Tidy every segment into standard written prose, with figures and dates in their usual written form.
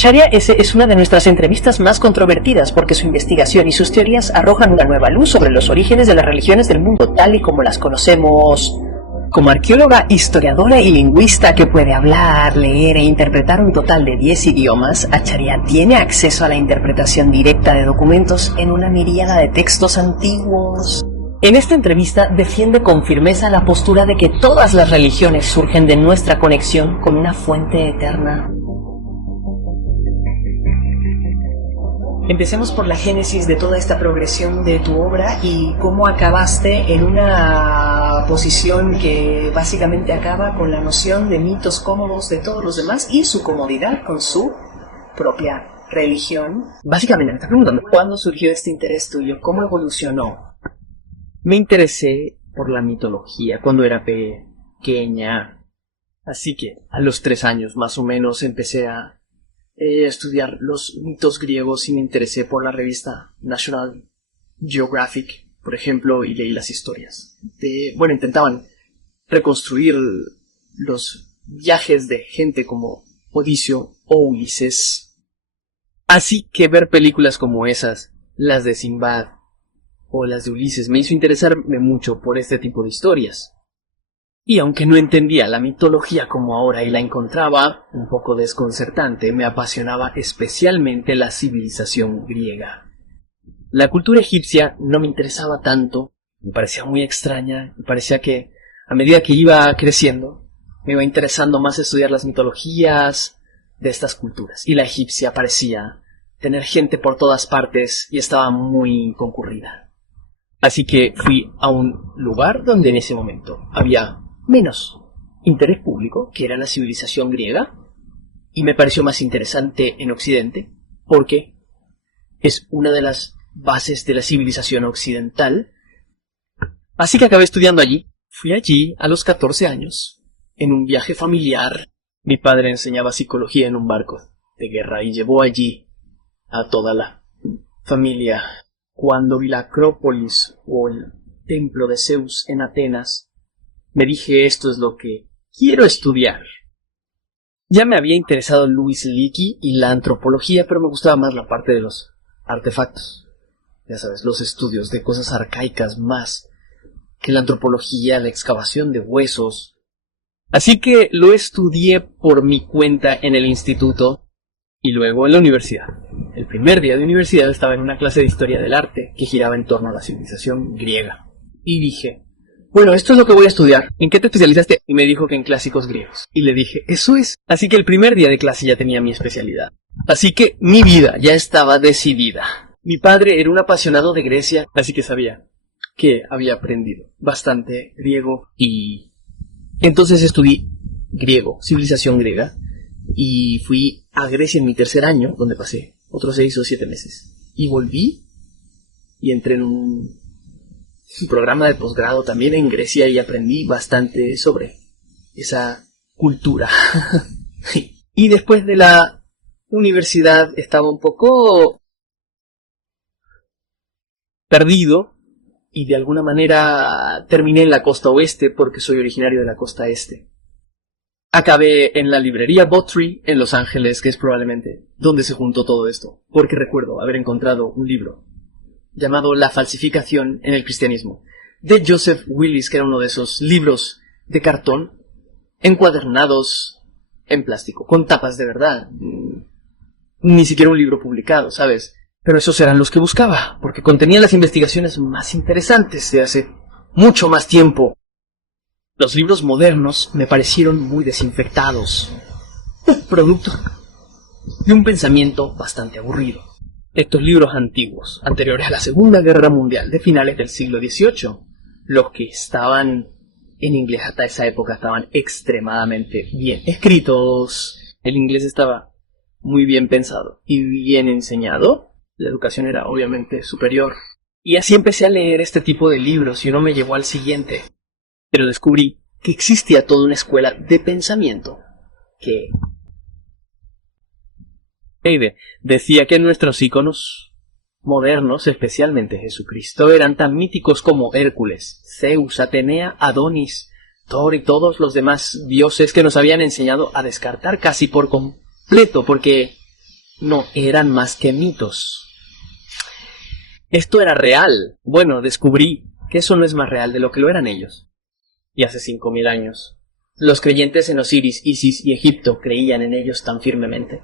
Acharya S. es una de nuestras entrevistas más controvertidas porque su investigación y sus teorías arrojan una nueva luz sobre los orígenes de las religiones del mundo tal y como las conocemos. Como arqueóloga, historiadora y lingüista que puede hablar, leer e interpretar un total de 10 idiomas, Acharya tiene acceso a la interpretación directa de documentos en una miríada de textos antiguos. En esta entrevista defiende con firmeza la postura de que todas las religiones surgen de nuestra conexión con una fuente eterna. Empecemos por la génesis de toda esta progresión de tu obra y cómo acabaste en una posición que básicamente acaba con la noción de mitos cómodos de todos los demás y su comodidad con su propia religión. Básicamente me está preguntando, ¿cuándo surgió este interés tuyo? ¿Cómo evolucionó? Me interesé por la mitología cuando era pequeña. Así que a los 3 años más o menos empecé a estudiar los mitos griegos y me interesé por la revista National Geographic, por ejemplo, y leí las historias. Intentaban reconstruir los viajes de gente como Odiseo o Ulises. Así que ver películas como esas, las de Sinbad o las de Ulises, me hizo interesarme mucho por este tipo de historias. Y aunque no entendía la mitología como ahora y la encontraba un poco desconcertante, me apasionaba especialmente la civilización griega. La cultura egipcia no me interesaba tanto, me parecía muy extraña, me parecía que a medida que iba creciendo, me iba interesando más estudiar las mitologías de estas culturas. Y la egipcia parecía tener gente por todas partes y estaba muy concurrida. Así que fui a un lugar donde en ese momento había menos interés público, que era la civilización griega, y me pareció más interesante en Occidente, porque es una de las bases de la civilización occidental. Así que acabé estudiando allí. Fui allí a los 14 años, en un viaje familiar. Mi padre enseñaba psicología en un barco de guerra y llevó allí a toda la familia. Cuando vi la Acrópolis o el templo de Zeus en Atenas, me dije, esto es lo que quiero estudiar. Ya me había interesado Louis Leakey y la antropología, pero me gustaba más la parte de los artefactos. Ya sabes, los estudios de cosas arcaicas más que la antropología, la excavación de huesos. Así que lo estudié por mi cuenta en el instituto y luego en la universidad. El primer día de universidad estaba en una clase de historia del arte que giraba en torno a la civilización griega. Y dije, bueno, esto es lo que voy a estudiar. ¿En qué te especializaste? Y me dijo que en clásicos griegos. Y le dije, eso es. Así que el primer día de clase ya tenía mi especialidad. Así que mi vida ya estaba decidida. Mi padre era un apasionado de Grecia, así que sabía que había aprendido bastante griego. Y entonces estudié griego, civilización griega. Y fui a Grecia en mi tercer año, donde pasé otros 6 o 7 meses. Y volví y entré en un programa de posgrado también en Grecia y aprendí bastante sobre esa cultura. Y después de la universidad estaba un poco perdido y de alguna manera terminé en la costa oeste porque soy originario de la costa este. Acabé en la librería Botry en Los Ángeles, que es probablemente donde se juntó todo esto, porque recuerdo haber encontrado un libro llamado La falsificación en el cristianismo, de Joseph Willis, que era uno de esos libros de cartón, encuadernados en plástico, con tapas de verdad. Ni siquiera un libro publicado, ¿sabes? Pero esos eran los que buscaba, porque contenían las investigaciones más interesantes de hace mucho más tiempo. Los libros modernos me parecieron muy desinfectados, producto de un pensamiento bastante aburrido. Estos libros antiguos, anteriores a la Segunda Guerra Mundial, de finales del siglo XVIII, los que estaban en inglés hasta esa época estaban extremadamente bien escritos. El inglés estaba muy bien pensado y bien enseñado. La educación era obviamente superior. Y así empecé a leer este tipo de libros y uno me llevó al siguiente. Pero descubrí que existía toda una escuela de pensamiento que Heide decía que nuestros íconos modernos, especialmente Jesucristo, eran tan míticos como Hércules, Zeus, Atenea, Adonis, Thor y todos los demás dioses que nos habían enseñado a descartar casi por completo, porque no eran más que mitos. Esto era real. Bueno, descubrí que eso no es más real de lo que lo eran ellos. Y hace 5000 años, los creyentes en Osiris, Isis y Egipto creían en ellos tan firmemente,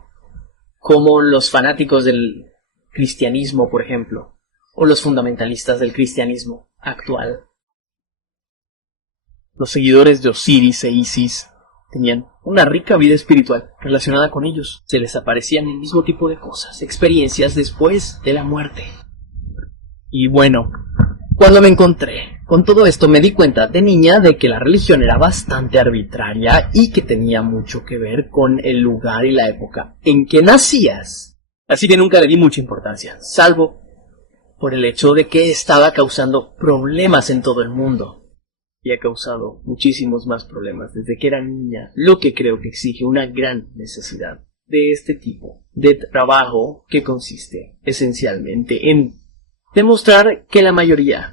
como los fanáticos del cristianismo, por ejemplo, o los fundamentalistas del cristianismo actual. Los seguidores de Osiris e Isis tenían una rica vida espiritual relacionada con ellos. Se les aparecían el mismo tipo de cosas, experiencias después de la muerte. Y bueno, cuando me encontré con todo esto me di cuenta de niña de que la religión era bastante arbitraria y que tenía mucho que ver con el lugar y la época en que nacías. Así que nunca le di mucha importancia, salvo por el hecho de que estaba causando problemas en todo el mundo. Y ha causado muchísimos más problemas desde que era niña, lo que creo que exige una gran necesidad de este tipo de trabajo que consiste esencialmente en demostrar que la mayoría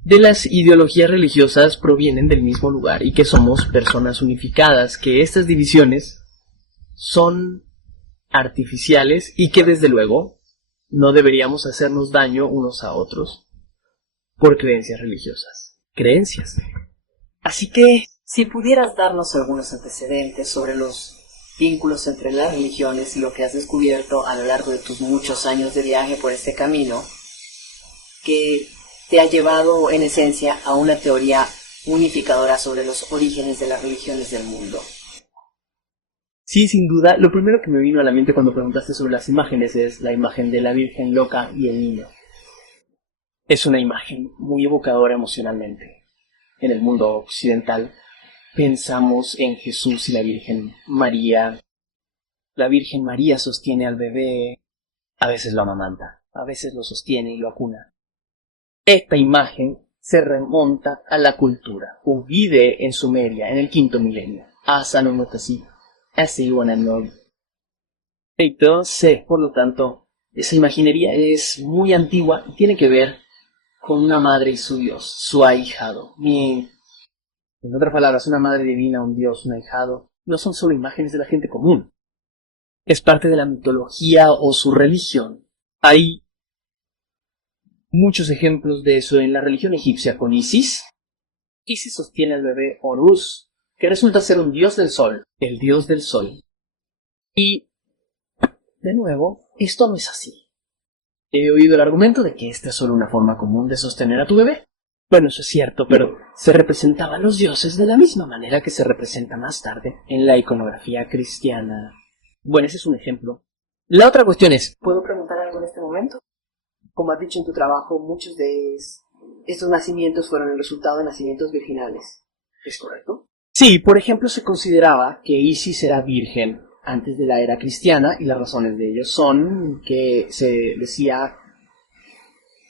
de las ideologías religiosas provienen del mismo lugar y que somos personas unificadas, que estas divisiones son artificiales y que desde luego no deberíamos hacernos daño unos a otros por creencias religiosas. Creencias. Así que, si pudieras darnos algunos antecedentes sobre los vínculos entre las religiones y lo que has descubierto a lo largo de tus muchos años de viaje por este camino, que te ha llevado en esencia a una teoría unificadora sobre los orígenes de las religiones del mundo. Sí, sin duda, lo primero que me vino a la mente cuando preguntaste sobre las imágenes es la imagen de la Virgen loca y el niño. Es una imagen muy evocadora emocionalmente. En el mundo occidental pensamos en Jesús y la Virgen María. La Virgen María sostiene al bebé, a veces lo amamanta, a veces lo sostiene y lo acuna. Esta imagen se remonta a la cultura Uvide en Sumeria en el 5º milenio. Asanonotasi, Asiwananod. Entonces, por lo tanto, esa imaginería es muy antigua y tiene que ver con una madre y su dios, su ahijado. En otras palabras, una madre divina, un dios, un ahijado, no son solo imágenes de la gente común. Es parte de la mitología o su religión. Hay muchos ejemplos de eso en la religión egipcia con Isis. Isis sostiene al bebé Horus, que resulta ser un dios del sol, el dios del sol. Y, de nuevo, esto no es así. He oído el argumento de que esta es solo una forma común de sostener a tu bebé. Bueno, eso es cierto, pero se representaban los dioses de la misma manera que se representa más tarde en la iconografía cristiana. Bueno, ese es un ejemplo. La otra cuestión es, ¿puedo preguntar algo en este momento? Como has dicho en tu trabajo, muchos de estos nacimientos fueron el resultado de nacimientos virginales. ¿Es correcto? Sí, por ejemplo, se consideraba que Isis era virgen antes de la era cristiana, y las razones de ello son que se decía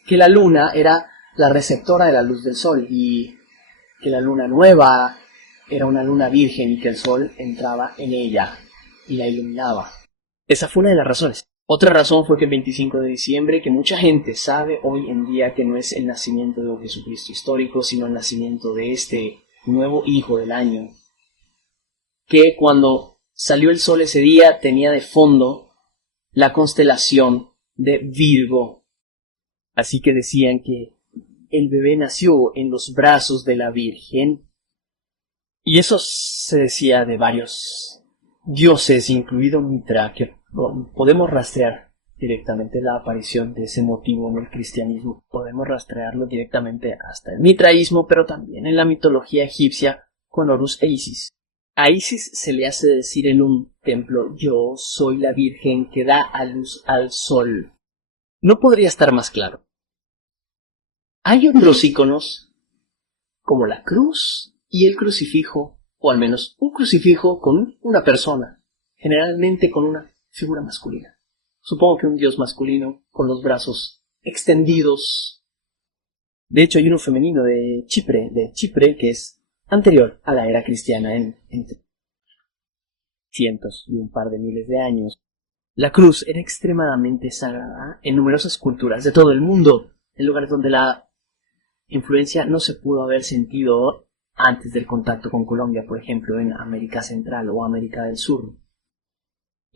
que la luna era la receptora de la luz del sol y que la luna nueva era una luna virgen y que el sol entraba en ella y la iluminaba. Esa fue una de las razones. Otra razón fue que el 25 de diciembre, que mucha gente sabe hoy en día que no es el nacimiento de Jesucristo histórico, sino el nacimiento de este nuevo hijo del año, que cuando salió el sol ese día tenía de fondo la constelación de Virgo. Así que decían que el bebé nació en los brazos de la Virgen. Y eso se decía de varios dioses, incluido Mitra, que podemos rastrear directamente la aparición de ese motivo en el cristianismo. Podemos rastrearlo directamente hasta el mitraísmo, pero también en la mitología egipcia con Horus e Isis. A Isis se le hace decir en un templo: yo soy la Virgen que da a luz al sol. No podría estar más claro. Hay otros íconos, como la cruz y el crucifijo, o al menos un crucifijo con una persona, generalmente con una figura masculina. Supongo que un dios masculino con los brazos extendidos. De hecho, hay uno femenino de Chipre, que es anterior a la era cristiana entre cientos y un par de miles de años. La cruz era extremadamente sagrada en numerosas culturas de todo el mundo, en lugares donde la influencia no se pudo haber sentido antes del contacto con Colombia, por ejemplo, en América Central o América del Sur.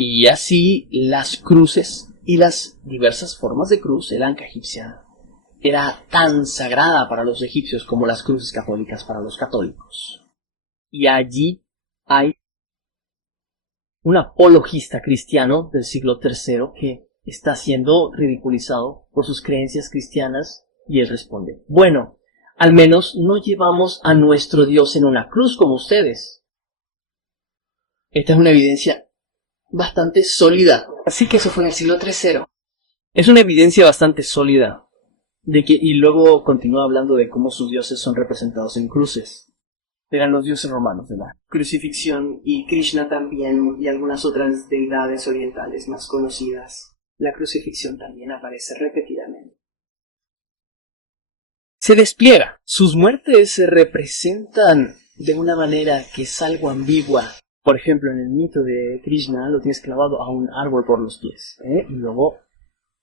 Y así las cruces y las diversas formas de cruz, el anca egipcia era tan sagrada para los egipcios como las cruces católicas para los católicos. Y allí hay un apologista cristiano del siglo III que está siendo ridiculizado por sus creencias cristianas y él responde: bueno, al menos no llevamos a nuestro Dios en una cruz como ustedes. Esta es una evidencia bastante sólida. Así que eso fue en el siglo III. Es una evidencia bastante sólida de que, y luego continúa hablando de cómo sus dioses son representados en cruces. Eran los dioses romanos de la Crucifixión y Krishna también y algunas otras deidades orientales más conocidas. La crucifixión también aparece repetidamente. Se despliega. Sus muertes se representan de una manera que es algo ambigua. Por ejemplo, en el mito de Krishna lo tienes clavado a un árbol por los pies, y luego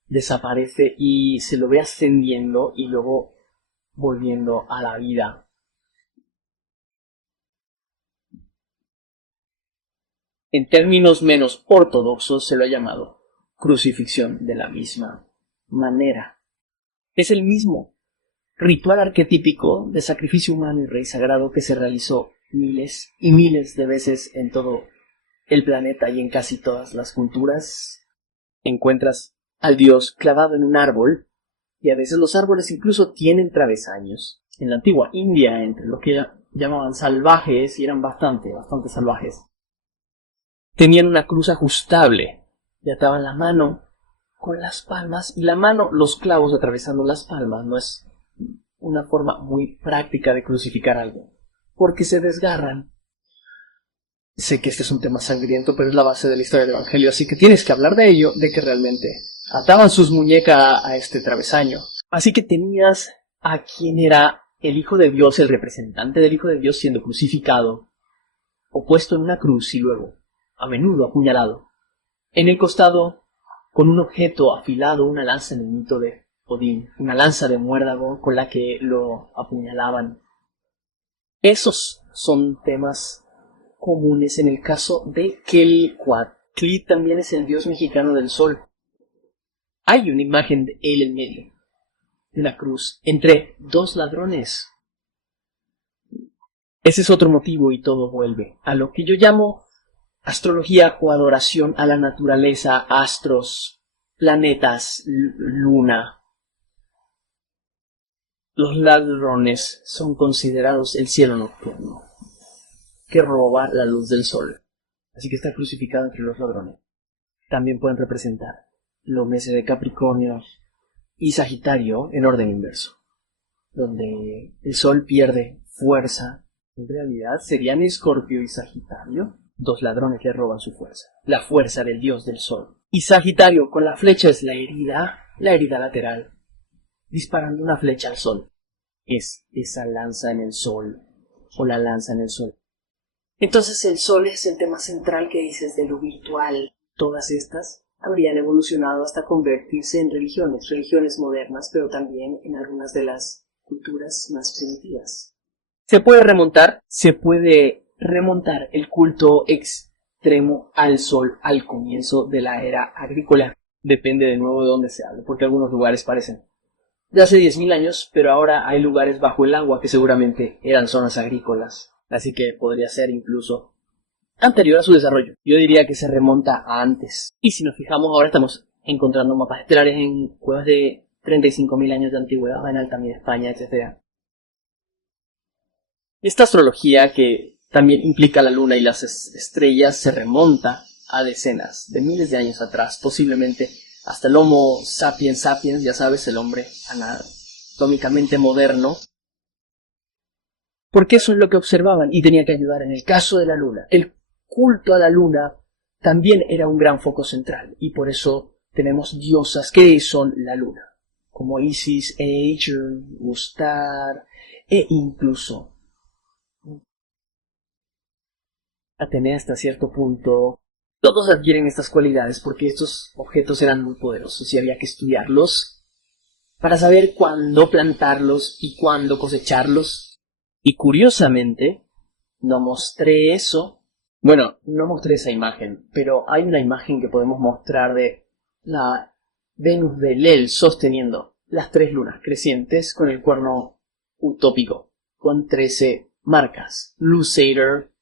desaparece y se lo ve ascendiendo y luego volviendo a la vida. En términos menos ortodoxos se lo ha llamado crucifixión de la misma manera. Es el mismo ritual arquetípico de sacrificio humano y rey sagrado que se realizó miles y miles de veces en todo el planeta y en casi todas las culturas. Encuentras al dios clavado en un árbol, y a veces los árboles incluso tienen travesaños. En la antigua India, entre lo que llamaban salvajes, y eran bastante salvajes, tenían una cruz ajustable, y ataban la mano con las palmas, y la mano, los clavos atravesando las palmas, no es una forma muy práctica de crucificar algo, porque se desgarran. Sé que este es un tema sangriento, pero es la base de la historia del Evangelio, así que tienes que hablar de ello, de que realmente ataban sus muñecas a este travesaño. Así que tenías a quien era el Hijo de Dios, el representante del Hijo de Dios siendo crucificado, o puesto en una cruz y luego, a menudo apuñalado, en el costado con un objeto afilado, una lanza en el mito de Odín, una lanza de muérdago con la que lo apuñalaban. Esos son temas comunes en el caso de Quetzalcóatl. Cli también es el dios mexicano del sol. Hay una imagen de él en medio de la cruz, entre dos ladrones. Ese es otro motivo y todo vuelve a lo que yo llamo astrología o adoración a la naturaleza, astros, planetas, luna. Los ladrones son considerados el cielo nocturno, que roba la luz del sol. Así que está crucificado entre los ladrones. También pueden representar los meses de Capricornio y Sagitario en orden inverso, donde el sol pierde fuerza. En realidad serían Escorpio y Sagitario. Dos ladrones le roban su fuerza, la fuerza del dios del sol. Y Sagitario con la flecha es la herida lateral, disparando una flecha al sol. Es esa lanza en el sol, o la lanza en el sol. Entonces el sol es el tema central que dices de lo virtual. Todas estas habrían evolucionado hasta convertirse en religiones modernas, pero también en algunas de las culturas más primitivas. Se puede remontar el culto extremo al sol al comienzo de la era agrícola. Depende de nuevo de dónde se hable, porque algunos lugares parecen de hace 10.000 años, pero ahora hay lugares bajo el agua que seguramente eran zonas agrícolas. Así que podría ser incluso anterior a su desarrollo. Yo diría que se remonta a antes. Y si nos fijamos, ahora estamos encontrando mapas estelares en cuevas de 35.000 años de antigüedad en Altamira, España, etc. Esta astrología, que también implica la luna y las estrellas, se remonta a decenas de miles de años atrás, posiblemente hasta el Homo sapiens sapiens, ya sabes, el hombre anatómicamente moderno. Porque eso es lo que observaban y tenía que ayudar en el caso de la luna. El culto a la luna también era un gran foco central y por eso tenemos diosas que son la luna, como Isis, Ager, Ustar e incluso Atenea hasta cierto punto. Todos adquieren estas cualidades porque estos objetos eran muy poderosos y había que estudiarlos para saber cuándo plantarlos y cuándo cosecharlos. Y curiosamente, no mostré eso Bueno, no mostré esa imagen, pero hay una imagen que podemos mostrar de la Venus de Lel sosteniendo las 3 lunas crecientes con el cuerno utópico, con 13 marcas. Lusader.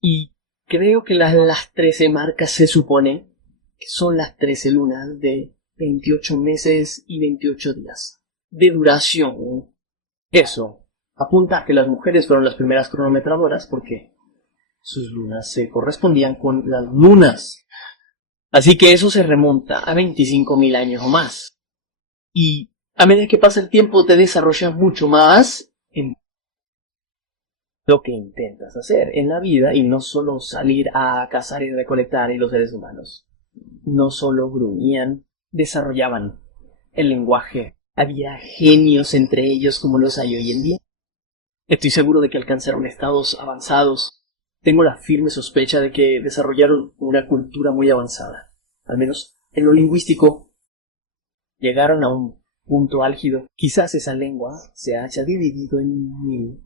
Y creo que las 13 marcas se supone que son las 13 lunas de 28 meses y 28 días de duración. Eso apunta a que las mujeres fueron las primeras cronometradoras porque sus lunas se correspondían con las lunas. Así que eso se remonta a 25.000 años o más. Y a medida que pasa el tiempo te desarrollas mucho más en lo que intentas hacer en la vida y no solo salir a cazar y recolectar y los seres humanos. No solo gruñían, desarrollaban el lenguaje. Había genios entre ellos como los hay hoy en día. Estoy seguro de que alcanzaron estados avanzados. Tengo la firme sospecha de que desarrollaron una cultura muy avanzada. Al menos en lo lingüístico. Llegaron a un punto álgido. Quizás esa lengua se haya dividido en 1000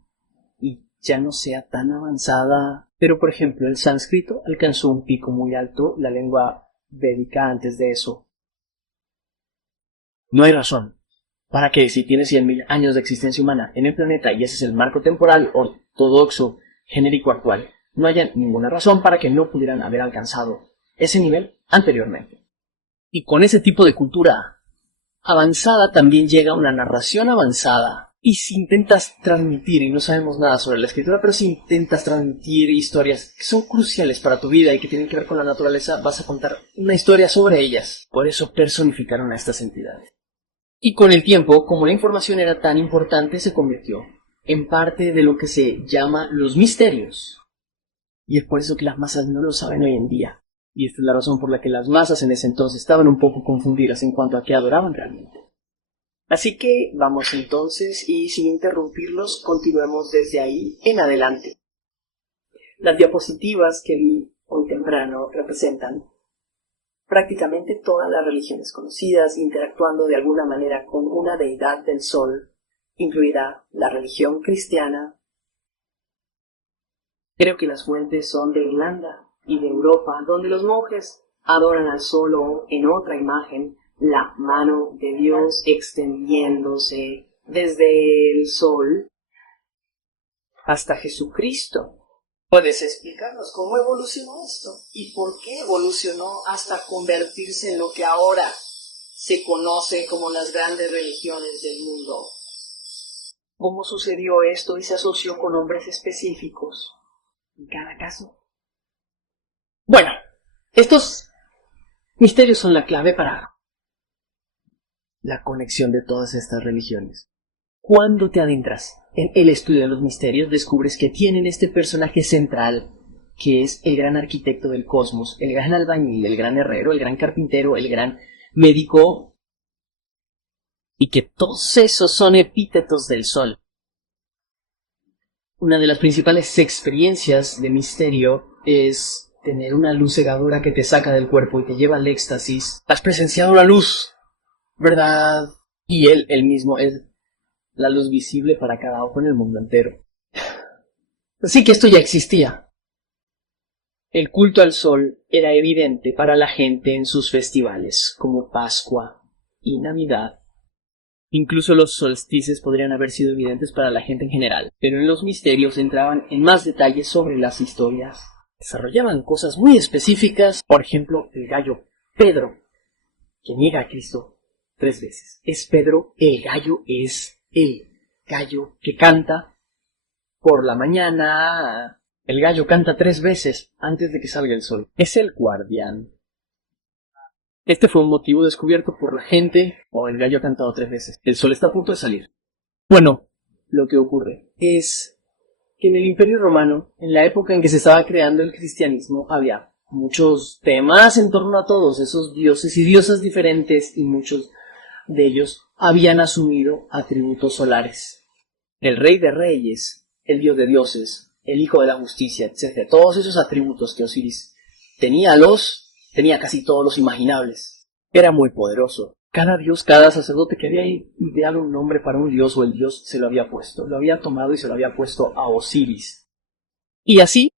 y ya no sea tan avanzada. Pero por ejemplo el sánscrito alcanzó un pico muy alto, la lengua védica antes de eso. No hay razón para que si tienes 100.000 años de existencia humana en el planeta y ese es el marco temporal ortodoxo genérico actual, no haya ninguna razón para que no pudieran haber alcanzado ese nivel anteriormente. Y con ese tipo de cultura avanzada también llega una narración avanzada. Y si intentas transmitir, y no sabemos nada sobre la escritura, pero si intentas transmitir historias que son cruciales para tu vida y que tienen que ver con la naturaleza, vas a contar una historia sobre ellas. Por eso personificaron a estas entidades. Y con el tiempo, como la información era tan importante, se convirtió en parte de lo que se llama los misterios. Y es por eso que las masas no lo saben hoy en día. Y esta es la razón por la que las masas en ese entonces estaban un poco confundidas en cuanto a qué adoraban realmente. Así que vamos entonces y sin interrumpirlos continuemos desde ahí en adelante. Las diapositivas que vi hoy temprano representan prácticamente todas las religiones conocidas interactuando de alguna manera con una deidad del sol, incluida la religión cristiana. Creo que las fuentes son de Irlanda y de Europa, donde los monjes adoran al sol o en otra imagen la mano de Dios extendiéndose desde el sol hasta Jesucristo. ¿Puedes explicarnos cómo evolucionó esto? ¿Y por qué evolucionó hasta convertirse en lo que ahora se conoce como las grandes religiones del mundo? ¿Cómo sucedió esto y se asoció con nombres específicos en cada caso? Bueno, estos misterios son la clave para la conexión de todas estas religiones. Cuando te adentras en el estudio de los misterios, descubres que tienen este personaje central, que es el gran arquitecto del cosmos, el gran albañil, el gran herrero, el gran carpintero, el gran médico, y que todos esos son epítetos del sol. Una de las principales experiencias de misterio es tener una luz cegadora que te saca del cuerpo y te lleva al éxtasis. Has presenciado la luz, ¿verdad? Y él mismo es la luz visible para cada ojo en el mundo entero. Así que esto ya existía. El culto al sol era evidente para la gente en sus festivales, como Pascua y Navidad. Incluso los solstices podrían haber sido evidentes para la gente en general, pero en los misterios entraban en más detalles sobre las historias. Desarrollaban cosas muy específicas, por ejemplo, el gallo Pedro, que niega a Cristo 3 veces. Es Pedro, el gallo es el gallo que canta por la mañana. El gallo canta 3 veces antes de que salga el sol. Es el guardián. Este fue un motivo descubierto por la gente. El gallo ha cantado 3 veces. El sol está a punto de salir. Bueno, lo que ocurre es que en el Imperio Romano, en la época en que se estaba creando el cristianismo, había muchos temas en torno a todos esos dioses y diosas diferentes, y muchos de ellos habían asumido atributos solares. El rey de reyes, el dios de dioses, el hijo de la justicia, etc. Todos esos atributos que Osiris tenía casi todos los imaginables. Era muy poderoso. Cada dios, cada sacerdote que había ideado un nombre para un dios o el dios se lo había puesto. Lo había tomado y se lo había puesto a Osiris. Y así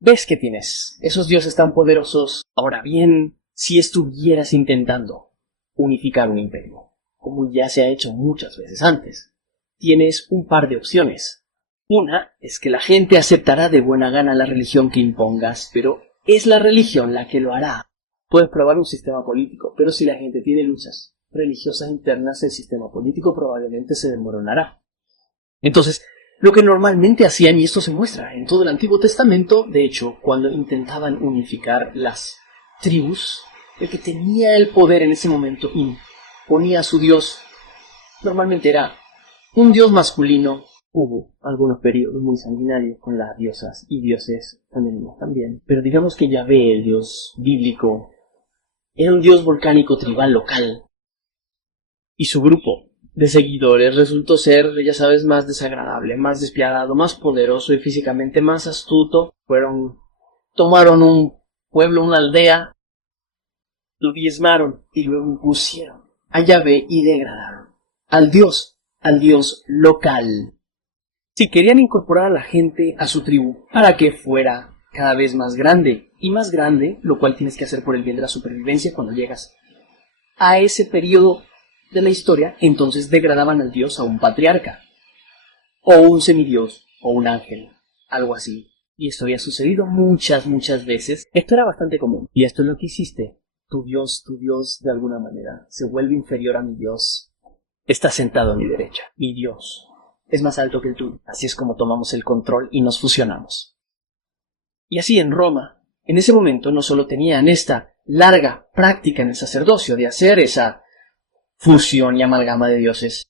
ves que tienes esos dioses tan poderosos. Ahora bien, si estuvieras intentando unificar un imperio, como ya se ha hecho muchas veces antes, tienes un par de opciones. Una es que la gente aceptará de buena gana la religión que impongas, pero es la religión la que lo hará. Puedes probar un sistema político, pero si la gente tiene luchas religiosas internas, el sistema político probablemente se desmoronará. Entonces, lo que normalmente hacían, y esto se muestra en todo el Antiguo Testamento, de hecho, cuando intentaban unificar las tribus, el que tenía el poder en ese momento imponía a su dios. Normalmente era un dios masculino. Hubo algunos periodos muy sanguinarios con las diosas y dioses femeninos también, pero digamos que Yahvé, el dios bíblico, era un dios volcánico tribal local. Y su grupo de seguidores resultó ser, ya sabes, más desagradable, más despiadado, más poderoso y físicamente más astuto. Tomaron un pueblo, una aldea, lo diezmaron y luego impusieron a Yahvé y degradaron al dios local. Si querían incorporar a la gente a su tribu para que fuera cada vez más grande y más grande, lo cual tienes que hacer por el bien de la supervivencia cuando llegas a ese periodo de la historia, entonces degradaban al dios a un patriarca, o un semidios, o un ángel, algo así. Y esto había sucedido muchas veces. Esto era bastante común. Y esto es lo que hiciste. Tu dios, de alguna manera, se vuelve inferior a mi dios. Está sentado a mi derecha. Mi dios es más alto que el tuyo. Así es como tomamos el control y nos fusionamos. Y así en Roma, en ese momento no solo tenían esta larga práctica en el sacerdocio de hacer esa fusión y amalgama de dioses,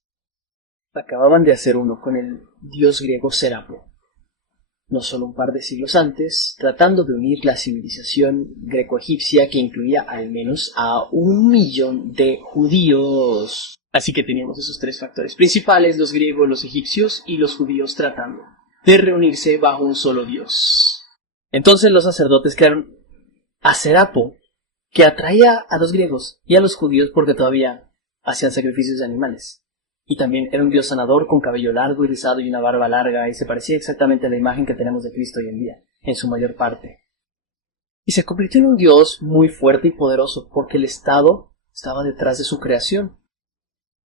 acababan de hacer uno con el dios griego Serapo. No solo un par de siglos antes, tratando de unir la civilización greco-egipcia que incluía al menos a 1 millón de judíos. Así que teníamos esos tres factores principales, los griegos, los egipcios y los judíos tratando de reunirse bajo un solo dios. Entonces los sacerdotes crearon a Serapo, que atraía a los griegos y a los judíos porque todavía hacían sacrificios de animales. Y también era un dios sanador con cabello largo y rizado y una barba larga, y se parecía exactamente a la imagen que tenemos de Cristo hoy en día, en su mayor parte. Y se convirtió en un dios muy fuerte y poderoso, porque el Estado estaba detrás de su creación.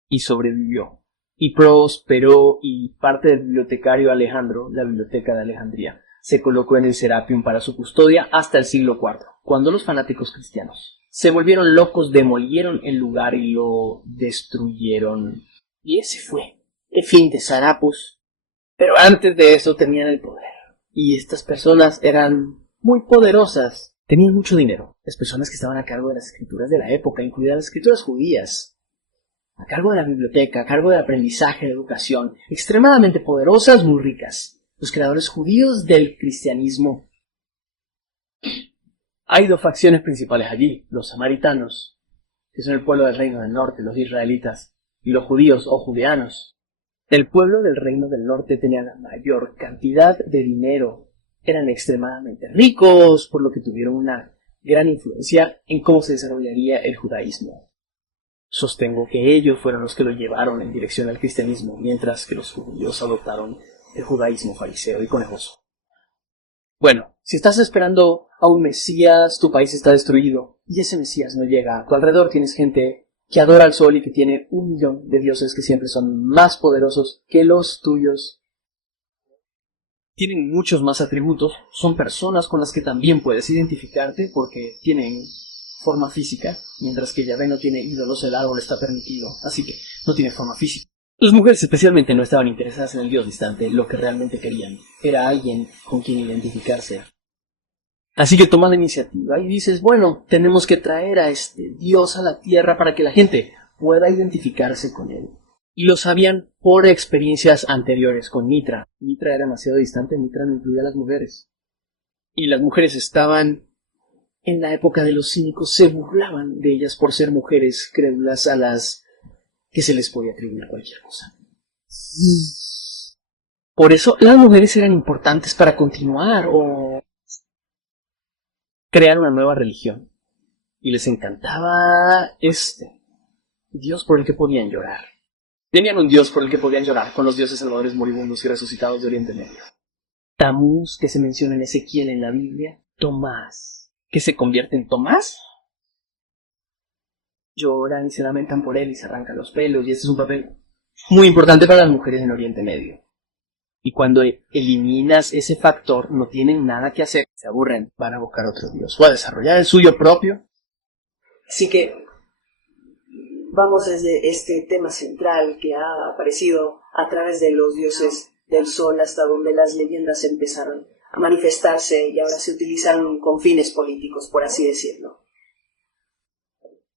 Y sobrevivió. Y prosperó, y parte del bibliotecario Alejandro, la biblioteca de Alejandría, se colocó en el Serapium para su custodia hasta el siglo IV, cuando los fanáticos cristianos se volvieron locos, demolieron el lugar y lo destruyeron. Y ese fue el fin de Serapis. Pero antes de eso tenían el poder. Y estas personas eran muy poderosas. Tenían mucho dinero. Las personas que estaban a cargo de las escrituras de la época, incluidas las escrituras judías, a cargo de la biblioteca, a cargo del aprendizaje, de la educación, extremadamente poderosas, muy ricas. Los creadores judíos del cristianismo. Hay dos facciones principales allí, los samaritanos, que son el pueblo del reino del norte, los israelitas, y los judíos o judeanos. El pueblo del reino del norte tenía la mayor cantidad de dinero, eran extremadamente ricos, por lo que tuvieron una gran influencia en cómo se desarrollaría el judaísmo. Sostengo que ellos fueron los que lo llevaron en dirección al cristianismo, mientras que los judíos adoptaron el judaísmo fariseo y conejoso. Bueno, si estás esperando a un Mesías, tu país está destruido, y ese Mesías no llega. A tu alrededor tienes gente que adora al sol y que tiene 1 millón de dioses que siempre son más poderosos que los tuyos. Tienen muchos más atributos, son personas con las que también puedes identificarte porque tienen forma física, mientras que Yahvé no tiene ídolos, el árbol está permitido, así que no tiene forma física. Las mujeres especialmente no estaban interesadas en el dios distante, lo que realmente querían era alguien con quien identificarse. Así que toma la iniciativa y dices, bueno, tenemos que traer a este dios a la tierra para que la gente pueda identificarse con él. Y lo sabían por experiencias anteriores con Mitra. Mitra era demasiado distante, Mitra no incluía a las mujeres. Y las mujeres estaban en la época de los cínicos, se burlaban de ellas por ser mujeres crédulas a las que se les podía atribuir cualquier cosa. Por eso las mujeres eran importantes para continuar o crear una nueva religión. Y les encantaba este Dios por el que podían llorar. Tenían un Dios por el que podían llorar con los dioses salvadores moribundos y resucitados de Oriente Medio. Tamuz, que se menciona en Ezequiel en la Biblia. Tomás, que se convierte en Tomás. Lloran y se lamentan por él y se arrancan los pelos, y este es un papel muy importante para las mujeres en Oriente Medio. Y cuando eliminas ese factor, no tienen nada que hacer, se aburren, van a buscar otro dios o a desarrollar el suyo propio. Así que vamos desde este tema central que ha aparecido a través de los dioses del sol hasta donde las leyendas empezaron a manifestarse y ahora se utilizan con fines políticos, por así decirlo.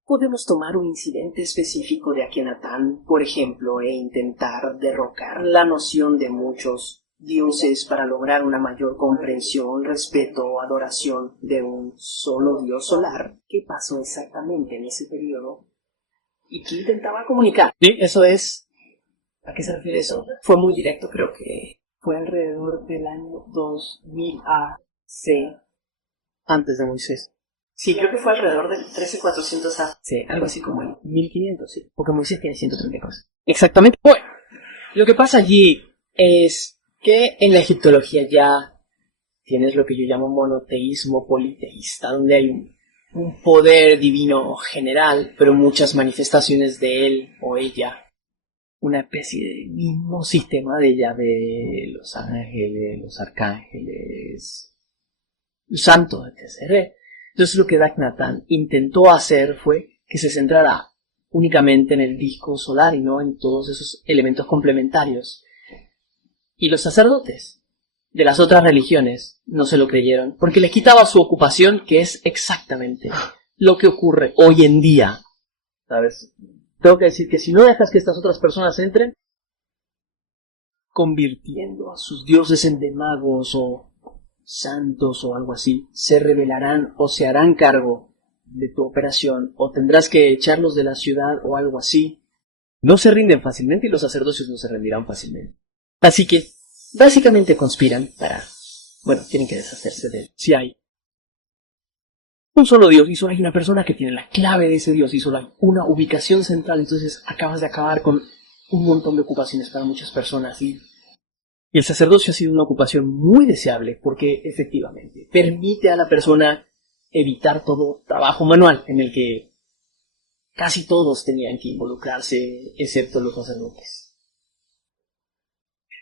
Podemos tomar un incidente específico de Akenatón, por ejemplo, e intentar derrocar la noción de muchos dioses para lograr una mayor comprensión, respeto o adoración de un solo dios solar. ¿Qué pasó exactamente en ese periodo? ¿Y qué intentaba comunicar? Sí, eso es. ¿A qué se refiere eso? Fue muy directo, creo que fue alrededor del año 2000 AC, antes de Moisés. Sí, creo que fue alrededor del 13400 A. Sí, Algo así como el 1500, sí. porque Moisés tiene 130 cosas. Exactamente. Bueno, lo que pasa allí es que en la egiptología ya tienes lo que yo llamo monoteísmo politeísta, donde hay un poder divino general, pero muchas manifestaciones de él o ella. Una especie de mismo sistema de Yahvé, los ángeles, los arcángeles, los santos, etc. Entonces lo que Akenatón intentó hacer fue que se centrara únicamente en el disco solar y no en todos esos elementos complementarios. Y los sacerdotes de las otras religiones no se lo creyeron, porque les quitaba su ocupación, que es exactamente lo que ocurre hoy en día. ¿Sabes? Tengo que decir que si no dejas que estas otras personas entren, convirtiendo a sus dioses en demagos o santos o algo así, se rebelarán o se harán cargo de tu operación o tendrás que echarlos de la ciudad o algo así. No se rinden fácilmente y los sacerdocios no se rendirán fácilmente. Así que básicamente conspiran para... Bueno, tienen que deshacerse de él. Si hay un solo dios y solo hay una persona que tiene la clave de ese dios y solo hay una ubicación central, entonces acabas de acabar con un montón de ocupaciones para muchas personas. Y el sacerdocio ha sido una ocupación muy deseable porque efectivamente permite a la persona evitar todo trabajo manual en el que casi todos tenían que involucrarse, excepto los sacerdotes.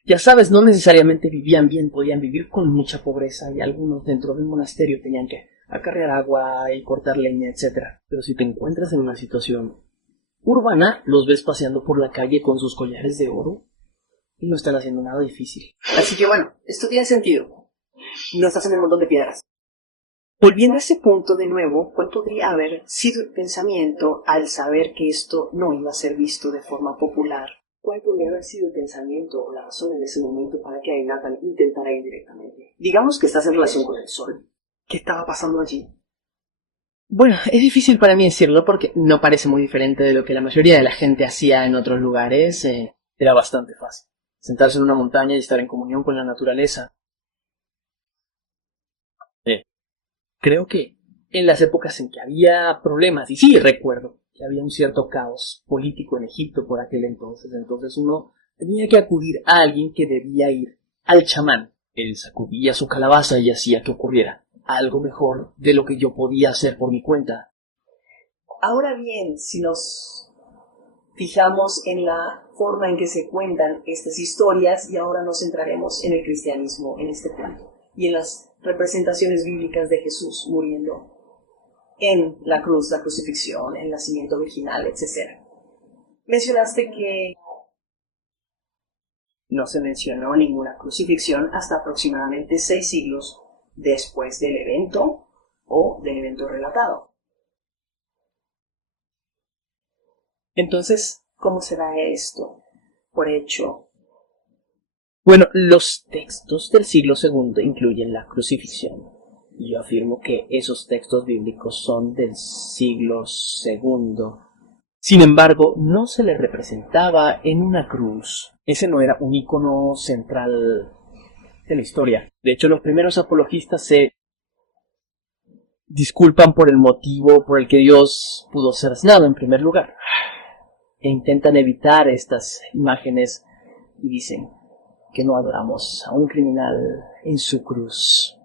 Ya sabes, no necesariamente vivían bien, podían vivir con mucha pobreza y algunos dentro del monasterio tenían que acarrear agua y cortar leña, etc. Pero si te encuentras en una situación urbana, los ves paseando por la calle con sus collares de oro y no están haciendo nada difícil. Así que bueno, esto tiene sentido. No estás en el montón de piedras. Volviendo a ese punto de nuevo, ¿cuál podría haber sido el pensamiento al saber que esto no iba a ser visto de forma popular? ¿Cuál podría haber sido el pensamiento o la razón en ese momento para que Akenatón intentara ir directamente? Digamos que estás en relación con el sol. ¿Qué estaba pasando allí? Bueno, es difícil para mí decirlo porque no parece muy diferente de lo que la mayoría de la gente hacía en otros lugares. Era bastante fácil. Sentarse en una montaña y estar en comunión con la naturaleza. Creo que en las épocas en que había problemas, y sí recuerdo que había un cierto caos político en Egipto por aquel entonces uno tenía que acudir a alguien que debía ir al chamán. Él sacudía su calabaza y hacía que ocurriera algo mejor de lo que yo podía hacer por mi cuenta. Ahora bien, si nos fijamos en la forma en que se cuentan estas historias, y ahora nos centraremos en el cristianismo en este punto, y en las representaciones bíblicas de Jesús muriendo en la cruz, la crucifixión, el nacimiento virginal, etc. Mencionaste que no se mencionó ninguna crucifixión hasta aproximadamente 6 siglos después del evento o del evento relatado. Entonces, ¿cómo será esto por hecho? Bueno, los textos del siglo II incluyen la crucifixión. Yo afirmo que esos textos bíblicos son del siglo II. Sin embargo, no se le representaba en una cruz. Ese no era un icono central de la historia. De hecho, los primeros apologistas se disculpan por el motivo por el que Dios pudo ser asesinado en primer lugar. E intentan evitar estas imágenes y dicen que no adoramos a un criminal en su cruz.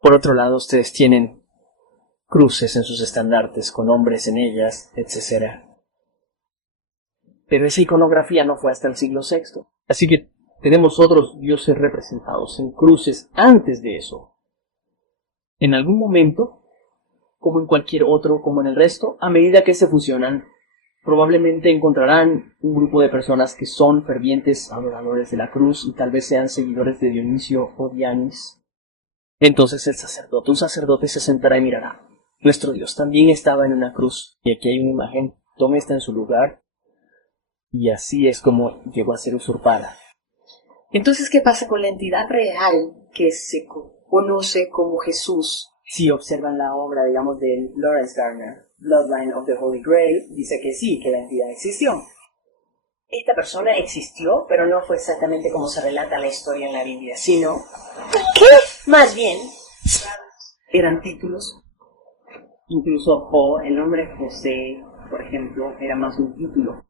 Por otro lado, ustedes tienen cruces en sus estandartes con hombres en ellas, etc. Pero esa iconografía no fue hasta el siglo VI. Así que tenemos otros dioses representados en cruces antes de eso. En algún momento, como en cualquier otro, como en el resto, a medida que se fusionan, probablemente encontrarán un grupo de personas que son fervientes adoradores de la cruz y tal vez sean seguidores de Dionisio o Dianis. Entonces un sacerdote se sentará y mirará. Nuestro Dios también estaba en una cruz, y aquí hay una imagen, tome esta en su lugar, y así es como llegó a ser usurpada. Entonces, ¿qué pasa con la entidad real que se conoce como Jesús? Si observan la obra, digamos, de Lawrence Gardner, Bloodline of the Holy Grail, dice que sí, que la entidad existió. Esta persona existió, pero no fue exactamente como se relata la historia en la Biblia, sino que, más bien, eran títulos. Incluso el nombre José, por ejemplo, era más un título.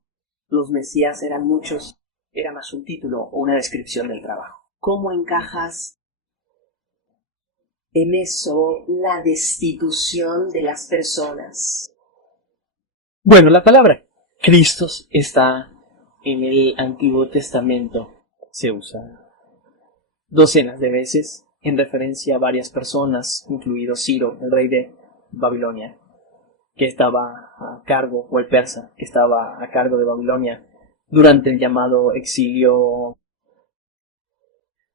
Los Mesías eran muchos, era más un título o una descripción del trabajo. ¿Cómo encajas en eso la destitución de las personas? Bueno, la palabra Cristos está en el Antiguo Testamento. Se usa docenas de veces en referencia a varias personas, incluido Ciro, el rey de Babilonia, que estaba a cargo, o el persa, que estaba a cargo de Babilonia durante el llamado exilio.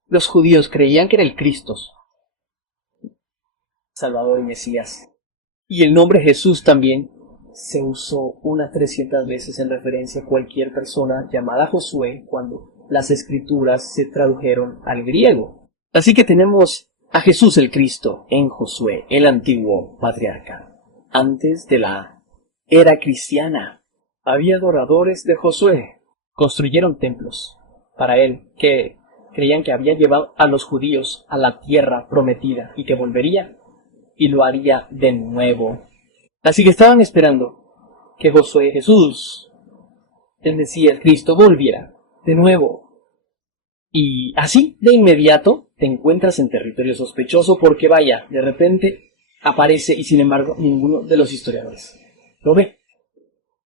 Los judíos creían que era el Cristos, Salvador y Mesías. Y el nombre Jesús también se usó unas 300 veces en referencia a cualquier persona llamada Josué cuando las escrituras se tradujeron al griego. Así que tenemos a Jesús el Cristo en Josué, el antiguo patriarca. Antes de la era cristiana, había adoradores de Josué. Construyeron templos para él, que creían que había llevado a los judíos a la tierra prometida y que volvería y lo haría de nuevo. Así que estaban esperando que Josué, Jesús, el Mesías, Cristo, volviera de nuevo. Y así, de inmediato, te encuentras en territorio sospechoso porque vaya, de repente aparece y sin embargo ninguno de los historiadores lo ve.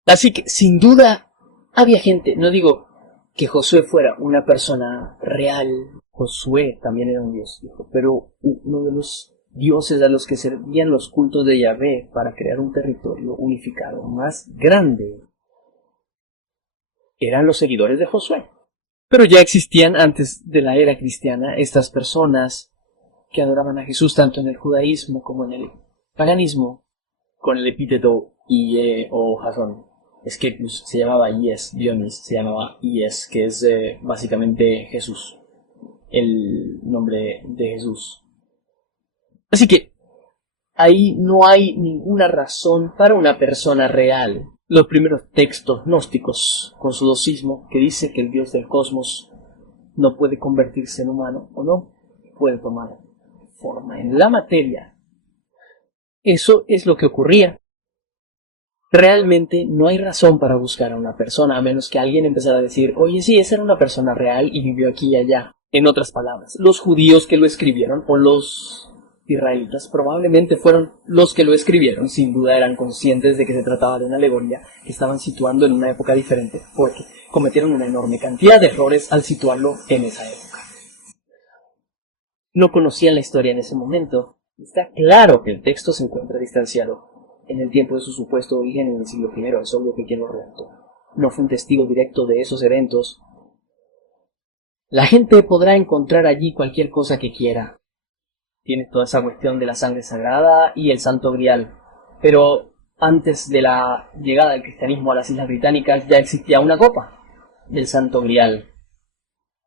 Así que, sin duda, había gente, no digo que Josué fuera una persona real. Josué también era un dios, dijo, pero uno de los dioses a los que servían los cultos de Yahvé para crear un territorio unificado más grande eran los seguidores de Josué. Pero ya existían antes de la era cristiana estas personas que adoraban a Jesús tanto en el judaísmo como en el paganismo, con el epíteto Ie o Jasón. Esquipus se llamaba Ies, Dionis se llamaba Ies, que es básicamente Jesús, el nombre de Jesús. Así que ahí no hay ninguna razón para una persona real. Los primeros textos gnósticos, con su docismo, que dice que el Dios del cosmos no puede convertirse en humano, o no puede tomar forma en la materia. Eso es lo que ocurría. Realmente no hay razón para buscar a una persona, a menos que alguien empezara a decir, oye, sí, esa era una persona real y vivió aquí y allá. En otras palabras, los judíos que lo escribieron, o los israelitas, probablemente fueron los que lo escribieron, sin duda eran conscientes de que se trataba de una alegoría que estaban situando en una época diferente, porque cometieron una enorme cantidad de errores al situarlo en esa época. No conocían la historia en ese momento. Está claro que el texto se encuentra distanciado en el tiempo de su supuesto origen en el siglo I, es obvio que quien lo redactó no fue un testigo directo de esos eventos. La gente podrá encontrar allí cualquier cosa que quiera. Tiene toda esa cuestión de la sangre sagrada y el santo grial. Pero antes de la llegada del cristianismo a las Islas Británicas ya existía una copa del santo grial.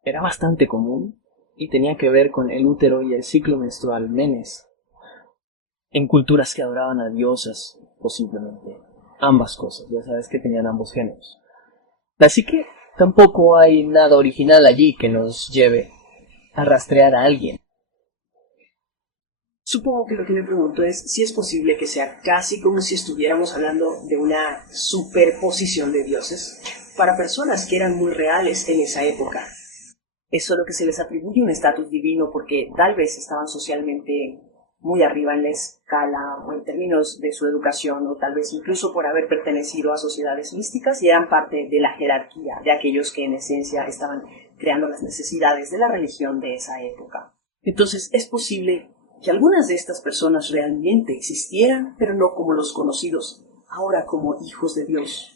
Era bastante común y tenía que ver con el útero y el ciclo menstrual menes. En culturas que adoraban a diosas, o simplemente ambas cosas, ya sabes que tenían ambos géneros. Así que tampoco hay nada original allí que nos lleve a rastrear a alguien. Supongo que lo que me pregunto es si es posible que sea casi como si estuviéramos hablando de una superposición de dioses para personas que eran muy reales en esa época. Es solo que se les atribuye un estatus divino porque tal vez estaban socialmente muy arriba en la escala o en términos de su educación, o tal vez incluso por haber pertenecido a sociedades místicas y eran parte de la jerarquía de aquellos que en esencia estaban creando las necesidades de la religión de esa época. Entonces es posible que algunas de estas personas realmente existieran, pero no como los conocidos, ahora como hijos de Dios.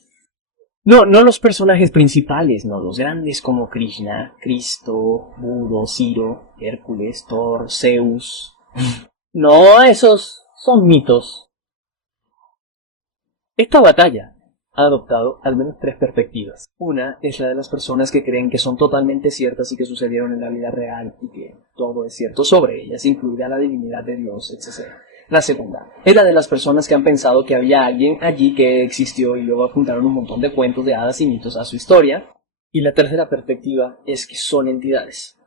No los personajes principales, no los grandes como Krishna, Cristo, Budo, Ciro, Hércules, Thor, Zeus. No, esos son mitos. Esta batalla ha adoptado al menos 3 perspectivas. Una es la de las personas que creen que son totalmente ciertas y que sucedieron en la vida real y que todo es cierto sobre ellas, incluida la divinidad de Dios, etc. La segunda es la de las personas que han pensado que había alguien allí que existió y luego juntaron un montón de cuentos de hadas y mitos a su historia. Y la tercera perspectiva es que son entidades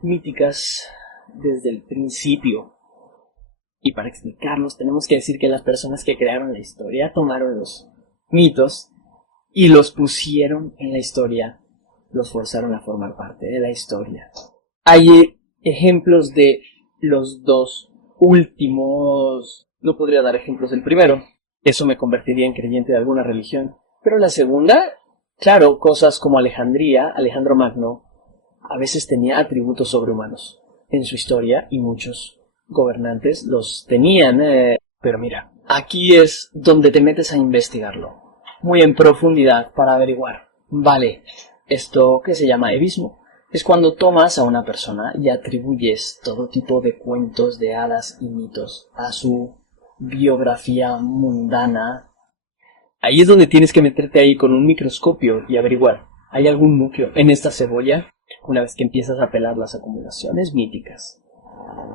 míticas desde el principio. Y para explicarlos tenemos que decir que las personas que crearon la historia tomaron los mitos y los pusieron en la historia, los forzaron a formar parte de la historia. Hay ejemplos de los dos últimos. No podría dar ejemplos del primero, eso me convertiría en creyente de alguna religión. Pero la segunda, claro, cosas como Alejandro Magno, a veces tenía atributos sobrehumanos en su historia y muchos gobernantes los tenían, pero mira, aquí es donde te metes a investigarlo, muy en profundidad para averiguar. Vale, esto que se llama evismo es cuando tomas a una persona y atribuyes todo tipo de cuentos de hadas y mitos a su biografía mundana. Ahí es donde tienes que meterte ahí con un microscopio y averiguar, ¿hay algún núcleo en esta cebolla? Una vez que empiezas a pelar las acumulaciones míticas,